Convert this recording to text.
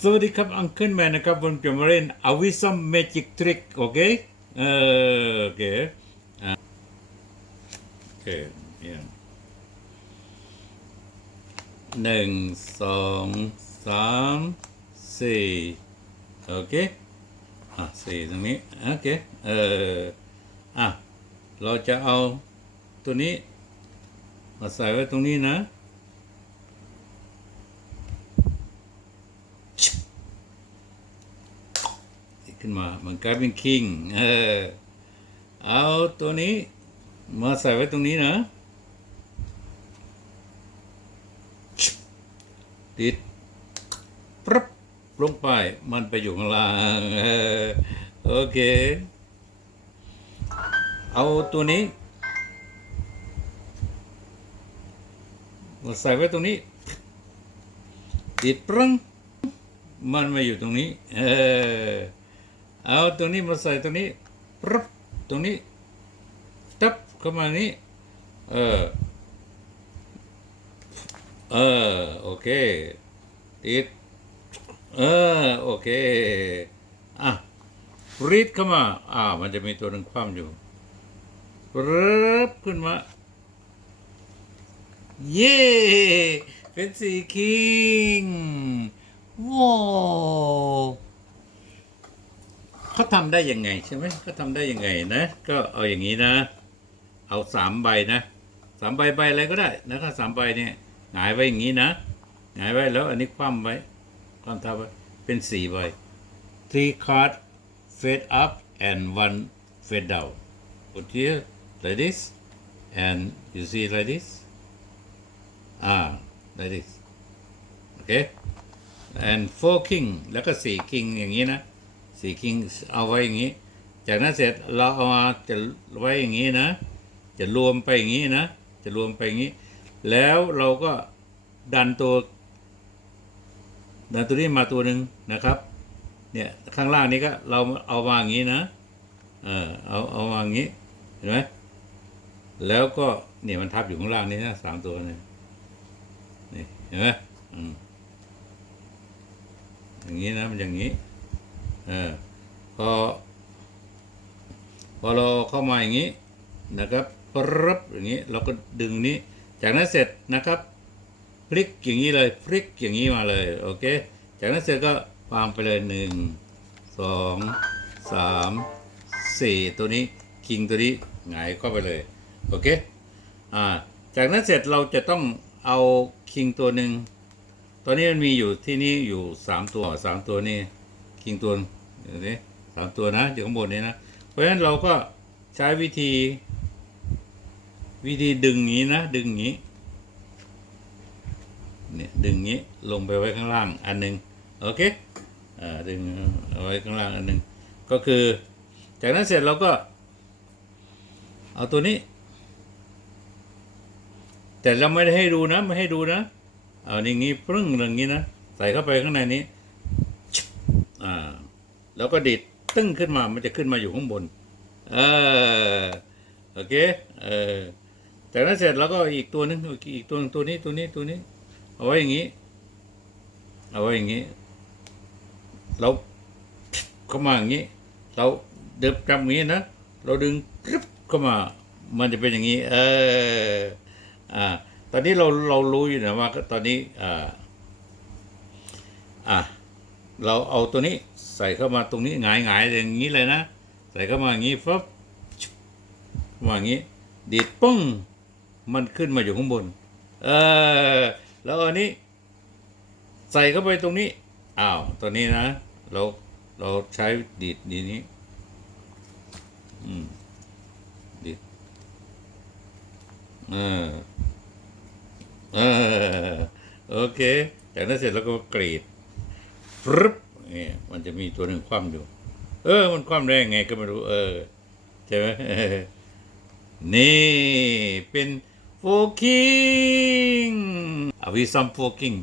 สวัสดีครับอังเคิลแมนนะครับผมจะมาเล่นอวิซัมเมจิกทริกโอเคเออโอเคโอเคเนี่ยหนึ่งสองสามสี่โอเคอะสี่ตรงนี้โอเคเอออะเราจะเอาตัวนี้มาใส่ไว้ตรงนี้นะ ขึ้นมา มันกลายเป็นคิงเออเอาตัวนี้มาใส่ไว้ตรงนี้นะ ติดปรับลงไปมันไปอยู่ข้างล่างออโอเค เอาตัวนี้มาใส่ไว้ตรงนี้ ติดปรังมันมาอยู่ตรงนี้ เออ เอาตรงนี้มาใส่ตรงนี้ปั๊บตรงนี้ตับเข้ามานี้เออเออโอเคติดเออโอเคอะรีดเข้ามาอ่ามันจะมีตัวหนึ่งคว่ำอยู่ปั๊บขึ้นมา เย้เป็นสีคิงว้า วเขาทำได้ยังไงใช่ไหมเขาทำได้ยังไงนะ ก็เอาอย่างนี้นะ เอาสามใบนะสามใบใบอะไรก็ได้นะครับสามใบเนี่ยหงายไว้อย่างนี้นะหงายไว้แล้วอันนี้คว่ำไว้คว่ำทับไว้เป็นสี่ใบ three card fade up and one fade down put here like this and you see like this ah like this okay and four king แล้วก็สี่ king อย่างนี้นะ สี่คิงเอาไว้อย่างนี้ จากนั้นเสร็จเราเอามาจะไว้อย่างนี้นะ จะรวมไปอย่างนี้นะ จะรวมไปอย่างนี้ แล้วเราก็ดันตัว ดันตัวนี้มาตัวหนึ่งนะครับ เนี่ยข้างล่างนี้ก็เราเอาวางอย่างนี้นะ เออเอาเอาวางอย่างนี้ เห็นไหมแล้วก็เนี่ยมันทับอยู่ข้างล่างนี้นะสามตัวเนี่ยนี่เห็นไหมอืมอย่างนี้นะมันอย่างนี้ เออพอพอเราเข้ามาอย่างนี้นะครับปั๊บอย่างนี้เราก็ดึงนี้ จากนั้นเสร็จนะครับ พลิกอย่างนี้เลยพลิกอย่างนี้มาเลยโอเค จากนั้นเสร็จก็วางไปเลยหนึ่งสองสามสี่ตัวนี้คิงตัวนี้หงายเข้าไปเลยโอเคอ่าจากนั้นเสร็จเราจะต้องเอาคิงตัวหนึ่งตอนนี้มันมีอยู่ที่นี่อยู่สามตัวสามตัวนี่ คิงตัวนี้สามตัวนะอยู่ข้างบนนี้นะ เพราะฉะนั้นเราก็ใช้วิธี วิธีดึงอย่างนี้นะ ดึงอย่างนี้เนี่ยดึงอย่างนี้ลงไปไว้ข้างล่างอันหนึ่งโอเคอ่าดึงเอาไว้ข้างล่างอันหนึ่งก็คือ จากนั้นเสร็จเราก็ เอาตัวนี้ แต่เราไม่ได้ให้ดูนะ ไม่ให้ดูนะเอาอย่างนี้ปรึ้งอย่างนี้นะใส่เข้าไปข้างในนี้ แล้วก็ดิดตึ้งขึ้นมามันจะขึ้นมาอยู่ข้างบนเออโอเคเออจากนั้นเสร็จแล้วก็อีกตัวหนึงอีกตัวหนึ่งตัวนี้ตัวนี้ตัวนี้ เอาไว้อย่างนี้ เอาไว้อย่างนี้เราเข้ามาอย่างนี้ เราเดิบจับอย่างนี้นะเราดึงกรึบเข้ามา มันจะเป็นอย่างนี้ เอออ่า ตอนนี้เราเรารู้อยู่นะว่าตอนนี้อ่าอะเราเอาตัวนี้ ใส่เข้ามาตรงนี้หงายหงายอย่างนี้เลยนะ ใส่เข้ามาอย่างนี้ฟับมาอย่างนี้ ดีดปุ้งมันขึ้นมาอยู่ข้างบน เออ แล้วอันนี้ ใส่เข้าไปตรงนี้ อ้าวตัวนี้นะ เรา เราใช้ดีดดีนี้ อืม ดีด เออ เออ โอเค จากนั้นเสร็จแล้วก็กรีดฟรึบ นี่มันจะมีตัวหนึ่งคว่ำอยู่ เออ มันคว่ำได้ยังไงก็ไม่รู้ เออใช่ไหมนี่เป็นโฟกิงอวิซัมโฟกิง